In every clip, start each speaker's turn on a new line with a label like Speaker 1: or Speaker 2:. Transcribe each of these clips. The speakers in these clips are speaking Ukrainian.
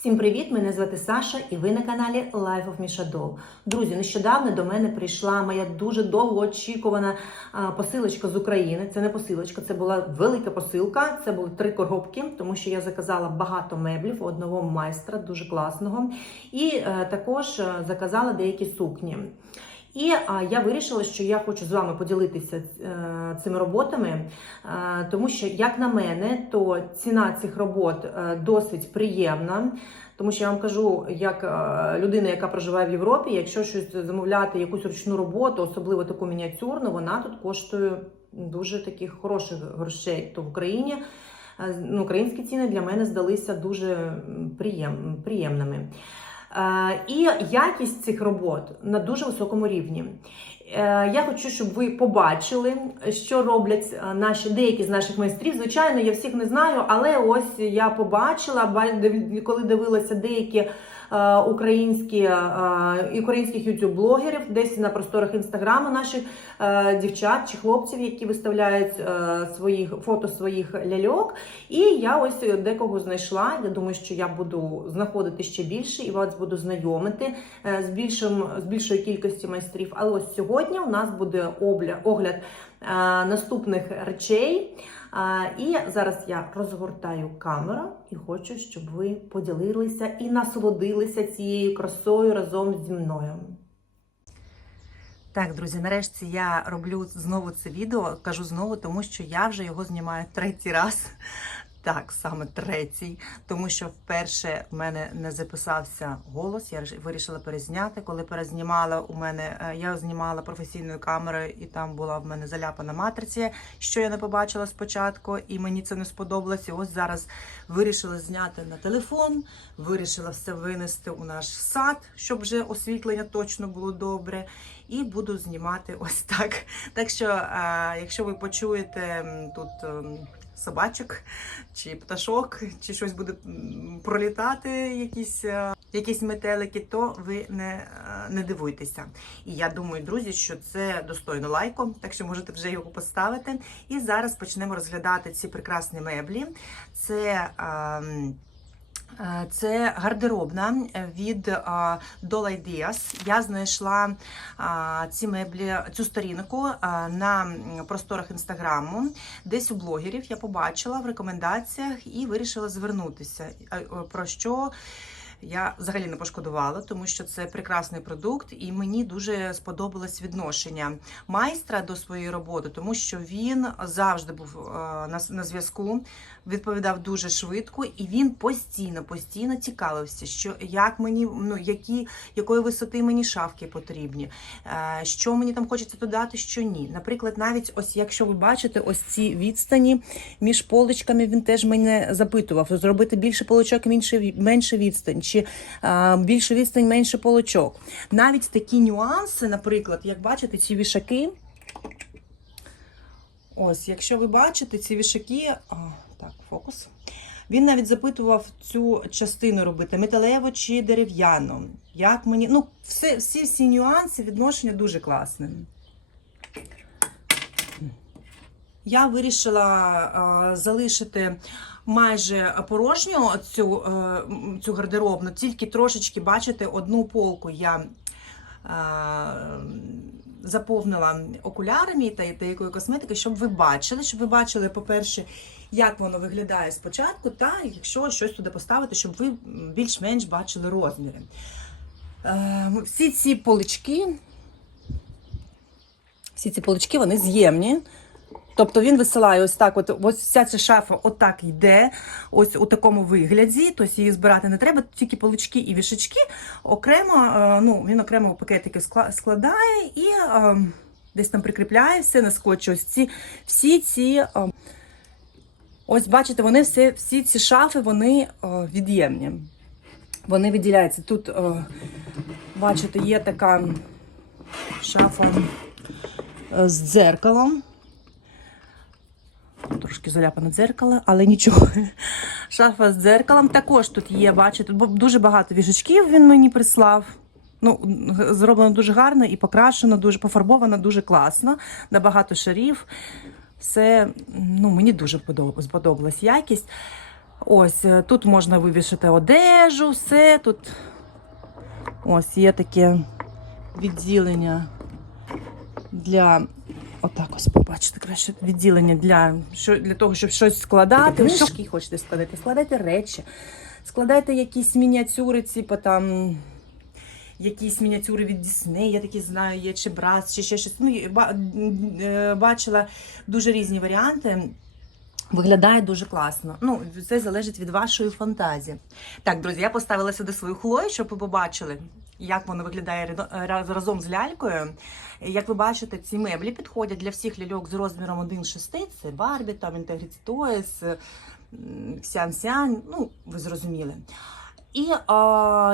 Speaker 1: Всім привіт! Мене звати Саша, і ви на каналі Life of Misha Doll. Друзі, нещодавно до мене прийшла моя дуже довго очікувана посилочка з України. Це не посилочка, це була велика посилка. Це були три коробки, тому що я заказала багато меблів одного майстра, дуже класного. І е, також е, заказала деякі сукні. І я вирішила, що я хочу з вами поділитися е, цими роботами, е, тому що, як на мене, то ціна цих робот е, досить приємна. Тому що я вам кажу, як людина, яка проживає в Європі, якщо щось замовляти, якусь ручну роботу, особливо таку мініатюрну, вона тут коштує дуже таких хороших грошей. То в Україні ну, українські ціни для мене здалися дуже приєм, приємними. Е, І якість цих робот на дуже високому рівні. Е, Я хочу, щоб ви побачили, що роблять е, наші деякі з наших майстрів. Звичайно, я всіх не знаю, але ось я побачила, ба- коли дивилася деякі українські е, українських ютуб-блогерів, десь на просторах інстаграму наших е, дівчат чи хлопців, які виставляють е, своїх фото своїх ляльок. І я ось декого знайшла. Я думаю, що я буду знаходити ще більше і вас буду знайомити е, з більшим з більшою кількістю майстрів. Але ось сьогодні у нас буде обля, огляд е, наступних речей. І зараз я розгортаю камеру і хочу, щоб ви поділилися і насолодилися цією красою разом зі мною. Так, друзі, нарешті я роблю знову це відео. Кажу знову, тому що я вже його знімаю третій раз. Так, саме третій, тому що вперше в мене не записався голос. Я вирішила перезняти. Коли перезнімала у мене, е, я знімала професійною камерою, і там була в мене заляпана матриця, що я не побачила спочатку, і мені це не сподобалося. Ось зараз вирішила зняти на телефон, вирішила все винести у наш сад, щоб вже освітлення точно було добре. І буду знімати ось так. Так що, е, якщо ви почуєте тут. Ем, Собачок чи пташок, чи щось буде пролітати, якісь, е, якісь метелики, то ви не, е, не дивуйтеся. І я думаю, друзі, що це достойно лайку, так що можете вже його поставити. І зараз почнемо розглядати ці прекрасні меблі. Це. ем, Е, Це гардеробна від е, Doll Ideas. Я знайшла е, ці меблі, цю сторінку е, на просторах інстаграму. Десь у блогерів я побачила в рекомендаціях і вирішила звернутися. Е, е, Про що я взагалі не пошкодувала, тому що це прекрасний продукт, і мені дуже сподобалось відношення майстра до своєї роботи, тому що він завжди був е, на, на зв'язку, відповідав дуже швидко, і він постійно, постійно цікавився, що як мені, ну які, якої висоти мені шафки потрібні, е, що мені там хочеться додати, що ні. Наприклад, навіть ось якщо ви бачите ось ці відстані між поличками, він теж мене запитував зробити більше полочок, менше, менше відстань, чи е, більше відстань, менше полочок. Навіть такі нюанси, наприклад, як бачите, ці вішаки. Ось, якщо ви бачите, ці вішаки, а, так, фокус. Він навіть запитував цю частину робити металево чи дерев'яно. Як мені. Ну, всі всі нюанси відношення дуже класне. Я вирішила а, залишити майже порожню цю, е, цю гардеробну, тільки трошечки, бачите, одну полку я а, заповнила окулярами та деякою косметикою, щоб ви бачили, щоб ви бачили, по-перше, як воно виглядає спочатку, та якщо щось туди поставити, щоб ви більш-менш бачили розміри. Е, Всі ці полички, всі ці полички, вони з'ємні. Тобто він висилає ось так, от ось вся ця шафа отак йде, ось у такому вигляді. Тобто її збирати не треба, тільки полички і вішачки окремо, е, ну він окремо пакетики складає і е, десь там прикріпляє все на скотчі. Ось ці всі ці. е, Ось бачите, вони всі, всі ці шафи вони від'ємні. Вони виділяються. Тут, бачите, є така шафа з дзеркалом. Трошки заляпане дзеркало, але нічого. Шафа з дзеркалом. Також тут є, бачите, бо дуже багато віжачків він мені прислав. Ну, зроблено дуже гарно і покрашено, дуже пофарбовано, дуже класно, на багато шарів. Все, ну, мені дуже сподобалась якість. Ось е, тут можна вивішити одежу, все тут. Ось є таке відділення для. Отак ось побачите, краще відділення для, що, для того, щоб щось складати. Ви Що хочете складати? Складайте речі, складайте якісь мініатюри, типу там. Якісь мініатюри від Дісней, я такі знаю, є чи Брас, чи ще щось. Ну, е, бачила дуже різні варіанти. Виглядає дуже класно. Ну, це залежить від вашої фантазії. Так, друзі, я поставила сюди свою хлою, щоб ви побачили, як воно виглядає раз- разом з лялькою. Як ви бачите, ці меблі підходять для всіх ляльок з розміром 1,6. Це Барбі, там Інтегріт Тойс, Сян Сян, ну, ви зрозуміли. І е,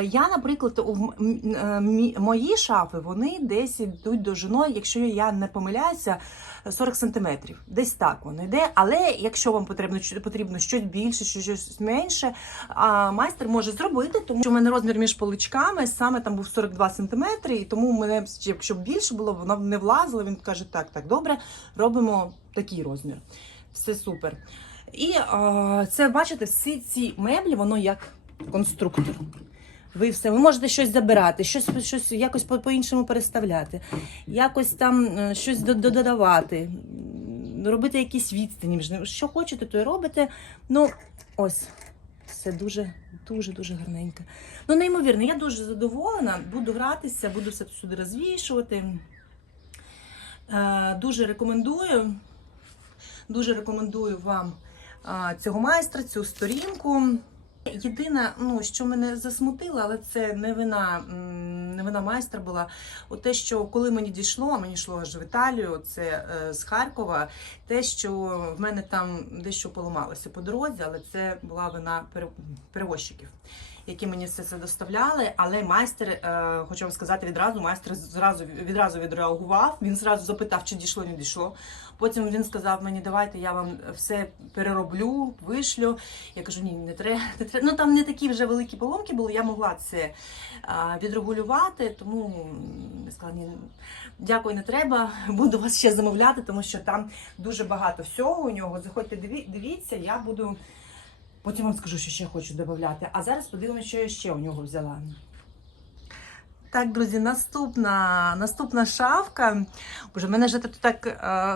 Speaker 1: я, наприклад, у е, мої шафи вони десь йдуть довжиною, якщо я не помиляюся, 40 сантиметрів. Десь так воно йде. Але якщо вам потрібно потрібно щось більше, що- щось менше, а, майстер може зробити, тому що в мене розмір між поличками саме там був 42 сантиметри, і тому мене, якщо б більше було, воно не влазило. Він каже: так, так, добре, робимо такий розмір. Все супер. І а, це бачите, всі ці меблі, воно як конструктор. Ви все, ви можете щось забирати, щось, щось якось по- по-іншому переставляти, якось там е, щось до- до- додавати, робити якісь відстані. Що хочете, то і робите. Ну, ось, все дуже, дуже, дуже гарненько. Ну, неймовірно, я дуже задоволена, буду гратися, буду все сюди розвішувати. Е, Дуже рекомендую. Дуже рекомендую вам цього майстра, цю сторінку. Єдине, ну що мене засмутило, але це не вина, не вина майстра була. У те, що коли мені дійшло, а мені йшло аж в Італію, це е, з Харкова, те, що в мене там дещо поламалося по дорозі, але це була вина перевозчиків, які мені все це доставляли. Але майстер, е, хочу вам сказати відразу, майстер зразу відразу відреагував. Він зразу запитав, чи дійшло, не дійшло. Потім він сказав мені, давайте я вам все перероблю, вишлю. Я кажу, ні, не треба. Не треба. Ну там не такі вже великі поломки були, я могла це відрегулювати, тому я сказала, ні, дякую, не треба. Буду вас ще замовляти, тому що там дуже багато всього у нього. Заходьте, диві- дивіться, я буду. Потім вам скажу, що ще хочу додати. А зараз подивимося, що я ще у нього взяла. Так, друзі, наступна, наступна шафка. Боже, мене вже тут так е,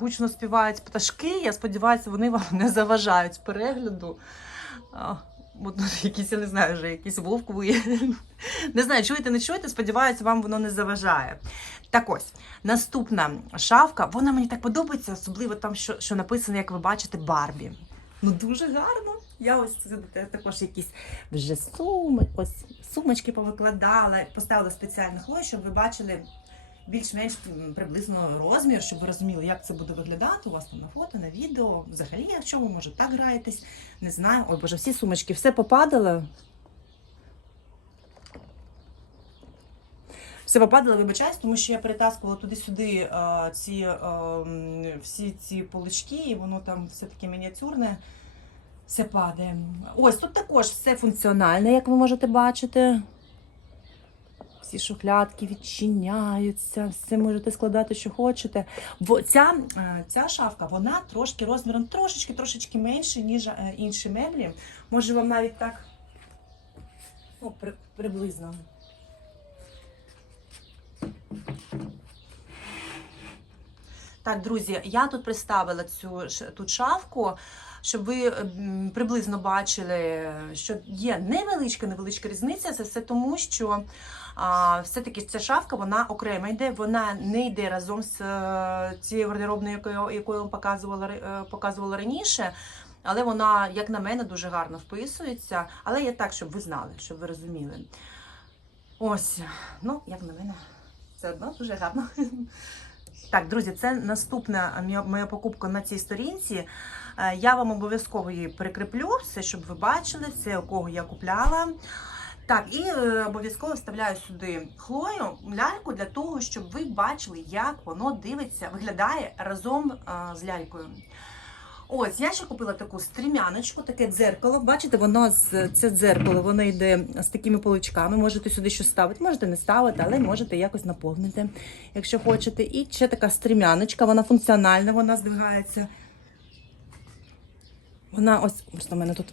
Speaker 1: гучно співають пташки. Я сподіваюся, вони вам не заважають перегляду. А, бо тут якісь, я не знаю, вже якийсь вовк виє. Не знаю, чуєте, не чуєте, сподіваюся, вам воно не заважає. Так ось, наступна шафка, вона мені так подобається, особливо там, що, що написано, як ви бачите, Барбі. Ну дуже гарно. Я ось також якісь вже суми, ось сумочки повикладала, поставила спеціальну хвою, щоб ви бачили більш-менш приблизно розмір, щоб ви розуміли, як це буде виглядати у вас там на фото, на відео. Взагалі, якщо ви може так граєтесь, не знаю. Ой, боже, всі сумочки, все попадало. Все попадало, вибачаюсь, тому що я перетаскувала туди-сюди е, ці е, всі ці полички, і воно там все таке мініатюрне. Все падає. Ось тут також все функціональне, як ви можете бачити. Всі шухлядки відчиняються, все можете складати, що хочете. Бо ця, е, ця шафка, вона трошки розміром трошечки, трошечки менше, ніж інші меблі. Може вам навіть так ну, при, приблизно. Так, друзі, я тут представила цю тут шафку, щоб ви приблизно бачили, що є невеличка невеличка різниця. Це все тому, що а, все-таки ця шафка вона окремо йде, вона не йде разом з е, цією гардеробною, якою, якою я показувала, е, показувала раніше. Але вона, як на мене, дуже гарно вписується. Але я так, щоб ви знали, щоб ви розуміли. Ось, ну, як на мене, все одно дуже гарно. Так, друзі, це наступна моя- покупка на цій сторінці. Е, Я вам обов'язково її прикріплю, все, щоб ви бачили, все, кого я купляла. Так, і е, обов'язково вставляю сюди хлою ляльку для того, щоб ви бачили, як воно дивиться, виглядає разом е, з лялькою. Ось, я ще купила таку стрімяночку, таке дзеркало. Бачите, воно з це дзеркало, воно йде з такими поличками. Можете сюди щось ставити, можете не ставити, але можете якось наповнити, якщо хочете. І ще така стрімяночка, вона функціональна, вона здвигається. Вона ось просто в мене тут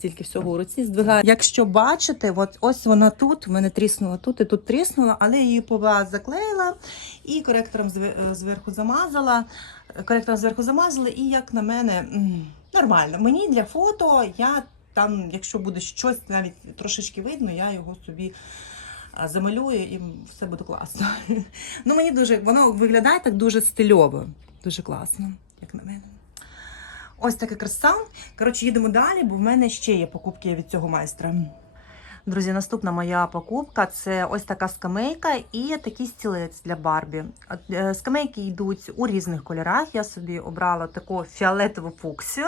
Speaker 1: стільки всього у руці здвигає. Якщо бачите, от ось вона тут, в мене тріснула тут і тут тріснула, але я її по заклеїла і коректором е, зверху замазала. Коректором зверху замазала, і як на мене нормально. Мені для фото я там, якщо буде щось навіть трошечки видно, я його собі а, замалюю і все буде класно. Ну мені дуже воно виглядає так дуже стильово, дуже класно, як на мене. Ось така краса. Коротше, їдемо далі, бо в мене ще є покупки від цього майстра. Друзі, наступна моя покупка це ось така скамейка і такий стілець для Барбі. Е, Скамейки йдуть у різних кольорах. Я собі обрала таку фіолетову фуксію,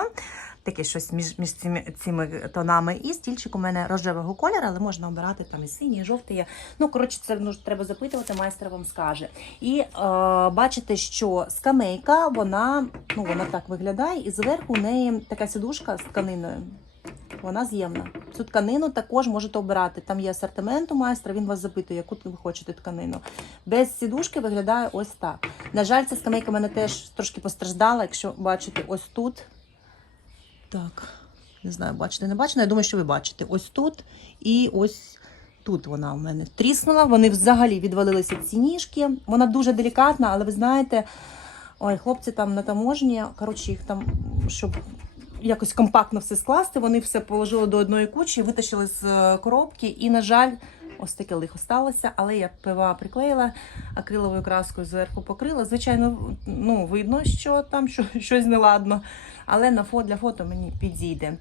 Speaker 1: таке щось між, між цими, цими тонами. І стільчик у мене рожевого кольору, але можна обирати там і синій, і жовтий. Ну, коротше, це ну, треба запитувати, майстер вам скаже. І е, бачите, що скамейка, вона, ну, вона так виглядає, і зверху у неї така сідушка з тканиною. Вона з'ємна. Цю тканину також можете обирати. Там є асортимент у майстра, він вас запитує, яку ви хочете тканину. Без сідушки виглядає ось так. На жаль, ця скамейка мене теж трошки постраждала, якщо бачите, ось тут. Так, не знаю, бачите, не бачите. Я думаю, що ви бачите. Ось тут і ось тут вона у мене тріснула. Вони взагалі відвалилися ці ніжки. Вона дуже делікатна, але ви знаєте, ой, хлопці там на таможні, коротше, їх там, щоб якось компактно все скласти, вони все положили до одної кучі, витащили з е, коробки, і, на жаль, ось таке лихо сталося, але я пива приклеїла, акриловою краскою зверху покрила. Звичайно, ну, видно, що там що- щось неладно, але на фото, для фото мені підійде.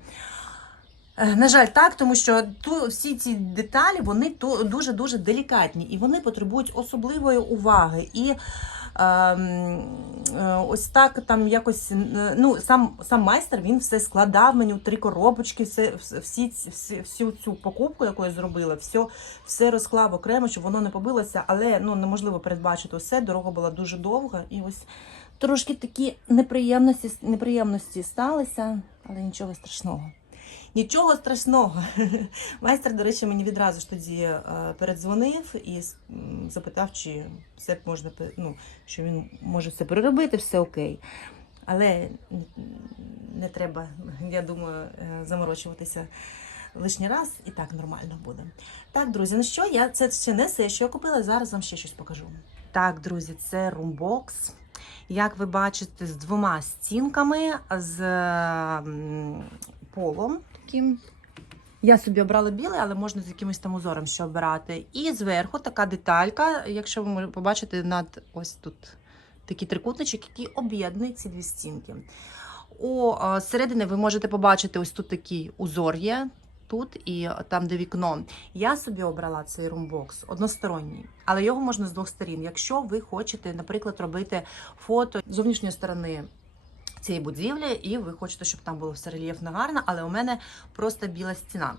Speaker 1: Е, На жаль, так, тому що ту, всі ці деталі вони дуже-дуже делікатні і вони потребують особливої уваги. І ось так там якось е, ну, сам, сам майстер він все складав мені у три коробочки, все, всі, всі, всю цю покупку, яку я зробила, все, все розклав окремо, щоб воно не побилося, але ну, неможливо передбачити усе. Дорога була дуже довга і ось. Трошки такі неприємності, неприємності сталися, але нічого страшного. Нічого страшного. Майстер, до речі, мені відразу ж тоді е, передзвонив і запитав, чи все можна ну, що він може все переробити, все окей. Але не треба, я думаю, е, заморочуватися лишній раз і так нормально буде. Так, друзі, ну що, я це ще не все, що я купила. Зараз вам ще щось покажу. Так, друзі, це румбокс. Як ви бачите, з двома стінками, з полом таким. Я собі обрала білий, але можна з якимось там узором ще обирати. І зверху така деталька, якщо ви можете побачити над ось тут такий трикутничок, який об'єднує ці дві стінки. У середини ви можете побачити ось тут такий узор є. Тут і там, де вікно. Я собі обрала цей румбокс односторонній, але його можна з двох сторін. Якщо ви хочете, наприклад, робити фото з зовнішньої сторони цієї будівлі, і ви хочете, щоб там було все рельєфно гарно, але у мене просто біла стіна.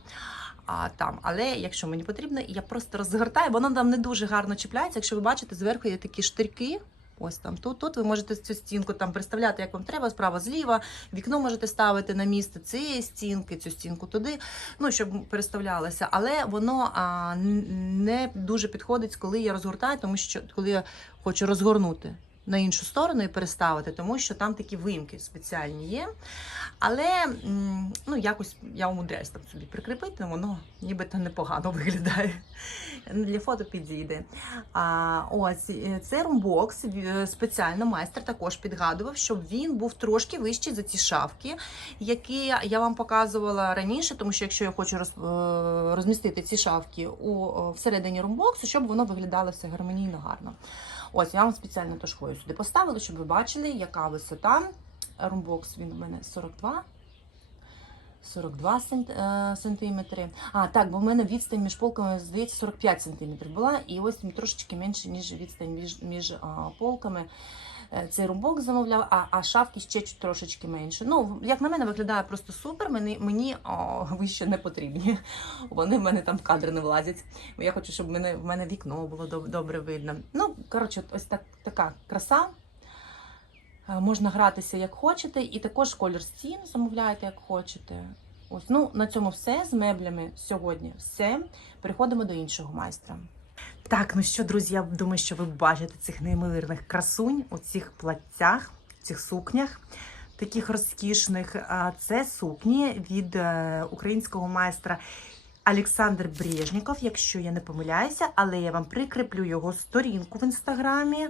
Speaker 1: А, там, але якщо мені потрібно, я просто розгортаю, воно там не дуже гарно чіпляється. Якщо ви бачите, зверху є такі штирки. Ось там тут, тут ви можете цю стінку там приставляти, як вам треба, справа, зліва. Вікно можете ставити на місце цієї стінки, цю стінку туди, ну щоб переставлялося. Але воно а, не дуже підходить, коли я розгортаю, тому що коли я хочу розгорнути на іншу сторону і переставити, тому що там такі вимки спеціальні є. Але ну, якось я умудряюсь там собі прикріпити, воно нібито непогано виглядає. Для фото підійде. А, ось е, це румбокс. е, Спеціально майстер також підгадував, щоб він був трошки вищий за ці шафки, які я вам показувала раніше, тому що якщо я хочу роз, е, розмістити ці шафки у всередині румбоксу, щоб воно виглядало все гармонійно гарно. Ось я вам спеціально теж хвою сюди поставила, щоб ви бачили, яка висота. Румбокс він у мене 42. 42 е, сантиметри. А, так, бо в мене відстань між полками, здається, 45 сантиметрів була, і ось трошечки менше, ніж відстань між, між а, полками. Е, Цей румбок замовляв, а, а шафки ще трошечки менше. Ну, як на мене, виглядає просто супер. Мені, мені о, вище не потрібні. Вони в мене там в кадр не влазять. Я хочу, щоб мене, в мене вікно було добре видно. Ну, коротше, ось так, така краса. Е, Можна гратися як хочете, і також колір стін замовляєте як хочете. Ось, ну на цьому все з меблями сьогодні. Все. Переходимо до іншого майстра. Так, ну що, друзі, я думаю, що ви бачите цих неймовірних красунь у цих платтях, в цих сукнях. таких розкішних. Це сукні від е, українського майстра Олександр Брежніков, якщо я не помиляюся, але я вам прикріплю його сторінку в інстаграмі,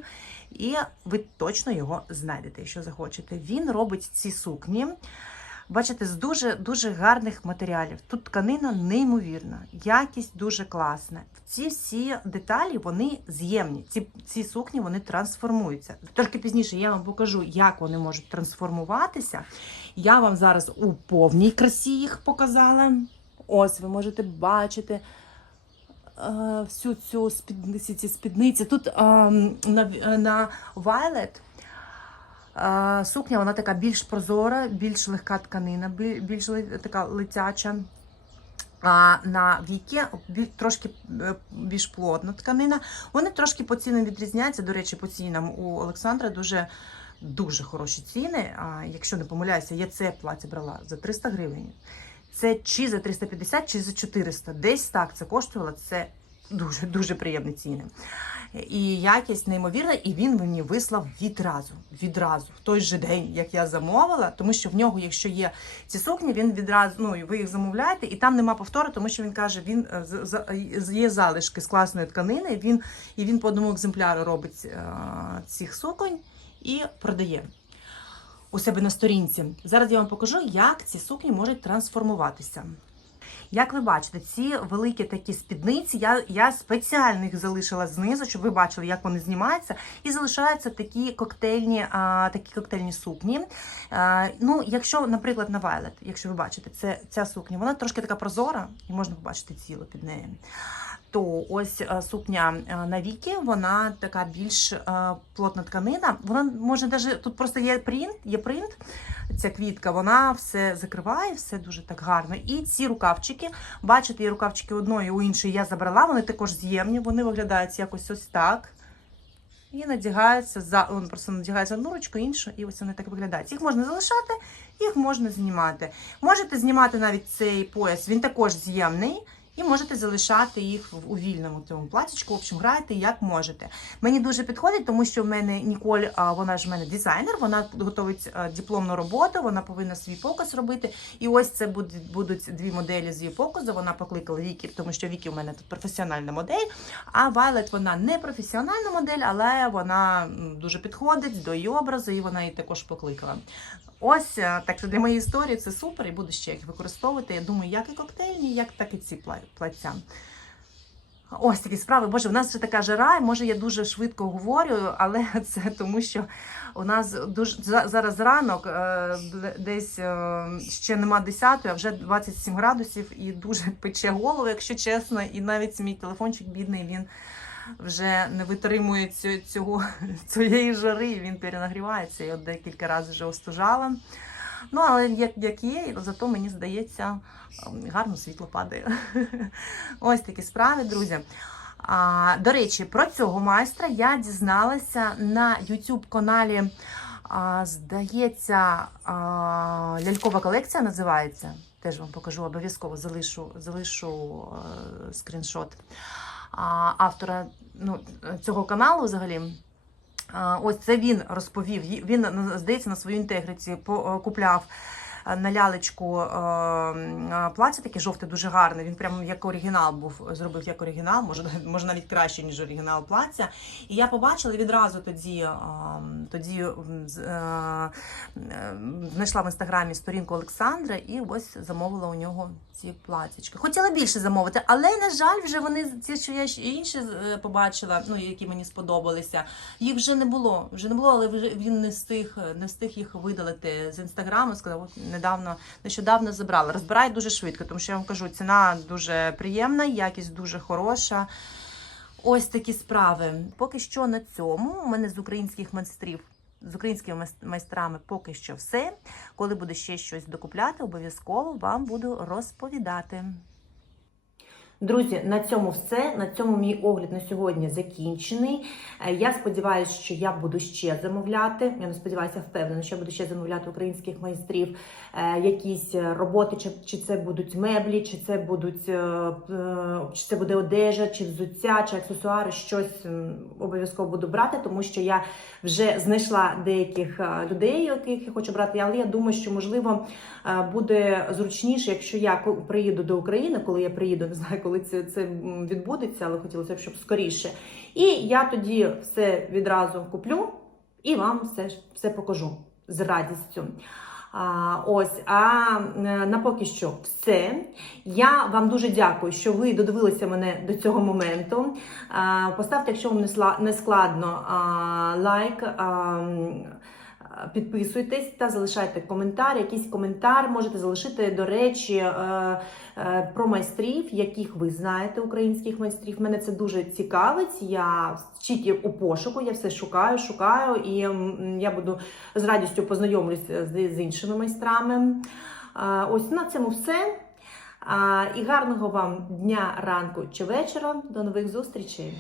Speaker 1: і ви точно його знайдете, якщо захочете. Він робить ці сукні. Бачите, з дуже дуже гарних матеріалів. Тут тканина неймовірна, якість дуже класна. Ці всі деталі вони з'ємні. Ці, ці сукні вони трансформуються. Трошки пізніше я вам покажу, як вони можуть трансформуватися. Я вам зараз у повній красі їх показала. Ось ви можете бачити е, всю цю спідниці, ці спідниці. Тут е, на, на Violet сукня вона така більш прозора, більш легка тканина, більш така летяча. А на віки трошки е, більш плотна тканина. Вони трошки по цінам відрізняються. До речі, по цінам у Олександра дуже, дуже хороші ціни. А, якщо не помиляюся, я це плаття брала за 300 гривень. Це чи за 350, чи за 400. Десь так це коштувало. Це дуже дуже приємні ціни. І якість неймовірна, і він мені вислав відразу. Відразу, в той же день, як я замовила, тому що в нього, якщо є ці сукні, він відразу ну ви їх замовляєте, і там нема повтору, тому що він каже, він е, є залишки з класної тканини. Він і він по одному екземпляру робить е, цих суконь і продає у себе на сторінці. Зараз я вам покажу, як ці сукні можуть трансформуватися. Як ви бачите, ці великі такі спідниці, я, я спеціально їх залишила знизу, щоб ви бачили, як вони знімаються, і залишаються такі коктейльні, а, такі коктейльні сукні. А, ну, якщо, наприклад, на Violet, якщо ви бачите, це ця сукня, вона трошки така прозора, і можна побачити тіло під нею. То ось е, сукня е, на віки, вона така більш е, плотна тканина. Вона може даже тут просто є принт, є принт. Ця квітка, вона все закриває, все дуже так гарно. І ці рукавчики, бачите, є рукавчики одної, у іншої я забрала. Вони також з'ємні, вони виглядають якось ось так. І надягаються за он просто надягається одну ручку, іншу, і ось вони так виглядають. Їх можна залишати, їх можна знімати. Можете знімати навіть цей пояс, він також з'ємний. І можете залишати їх у вільному цьому платічку. В общем, грайте як можете. Мені дуже підходить, тому що в мене Ніколь, вона ж в мене дизайнер, вона готовить дипломну роботу, вона повинна свій показ робити. І ось це будуть, дві моделі з її показу. Вона покликала Вікі, тому що Вікі у мене тут професіональна модель. А Violet, вона не професіональна модель, але вона дуже підходить до її образу, і вона її також покликала. Ось е, так що для моєї історії це супер, і буду ще їх використовувати. Я думаю, як і коктейльні, як так і ці пла- плаття. Ось такі справи. Боже, у нас вже така жара, може я дуже швидко говорю, але це тому, що у нас дуже за- зараз ранок, е, десь е, ще нема 10, а вже 27 градусів і дуже пече голову, якщо чесно. І навіть мій телефончик бідний, він вже не витримує цього, цієї жари, він перенагрівається. Я декілька разів вже остужала. Ну, але як, як є, зато мені здається, ем, гарно світло падає. Ось такі справи, друзі. А, до речі, про цього майстра я дізналася на YouTube каналі. А, здається, а, лялькова колекція називається. Теж вам покажу обов'язково залишу, залишу е, скріншот а, автора ну, цього каналу взагалі. Ось це він розповів. Він здається на свою інтегриці е, купляв на лялечку е, е, плаття таке жовте, дуже гарне. Він прямо як оригінал був, зробив як оригінал, може, може навіть краще, ніж оригінал плаття. І я побачила відразу тоді, е, тоді е, е, знайшла в інстаграмі сторінку Олександра і ось замовила у нього ці платічки. Хотіла більше замовити, але на жаль, вже вони ті, що я ще інші е, побачила, ну які мені сподобалися. Їх вже не було. Вже не було, але вже він не встиг, не встиг їх видалити з інстаграму. Сказав, недавно, нещодавно забрала. Розбирає дуже швидко, тому що я вам кажу, ціна дуже приємна, якість дуже хороша. Ось такі справи. Поки що на цьому у мене з українських майстрів. З українськими майстрами поки що все. Коли буду ще щось докупляти, обов'язково вам буду розповідати. Друзі, на цьому все. На цьому мій огляд на сьогодні закінчений. Е, Я сподіваюся, що я буду ще замовляти. Я не сподіваюся, впевнена, що я буду ще замовляти українських майстрів е, якісь роботи, чи, чи це будуть меблі, чи це будуть е, чи це буде одежа, чи взуття, чи аксесуари. Щось обов'язково буду брати, тому що я вже знайшла деяких людей, яких я хочу брати. Але я думаю, що можливо буде зручніше, якщо я приїду до України, коли я приїду, не знаю, коли це, це відбудеться, але хотілося б, щоб скоріше. І я тоді все відразу куплю і вам все, все покажу з радістю. А, ось, а на поки що все. Я вам дуже дякую, що ви додивилися мене до цього моменту. А, поставте, якщо вам не складно, а, лайк. А, Підписуйтесь та залишайте коментар. Якийсь коментар можете залишити, до речі, е, е, про майстрів, яких ви знаєте, українських майстрів. Мене це дуже цікавить. Я тільки у пошуку, я все шукаю, шукаю, і я буду з радістю познайомлюся з, з іншими майстрами. Е, Ось на цьому все. І гарного вам дня, ранку чи вечора. До нових зустрічей!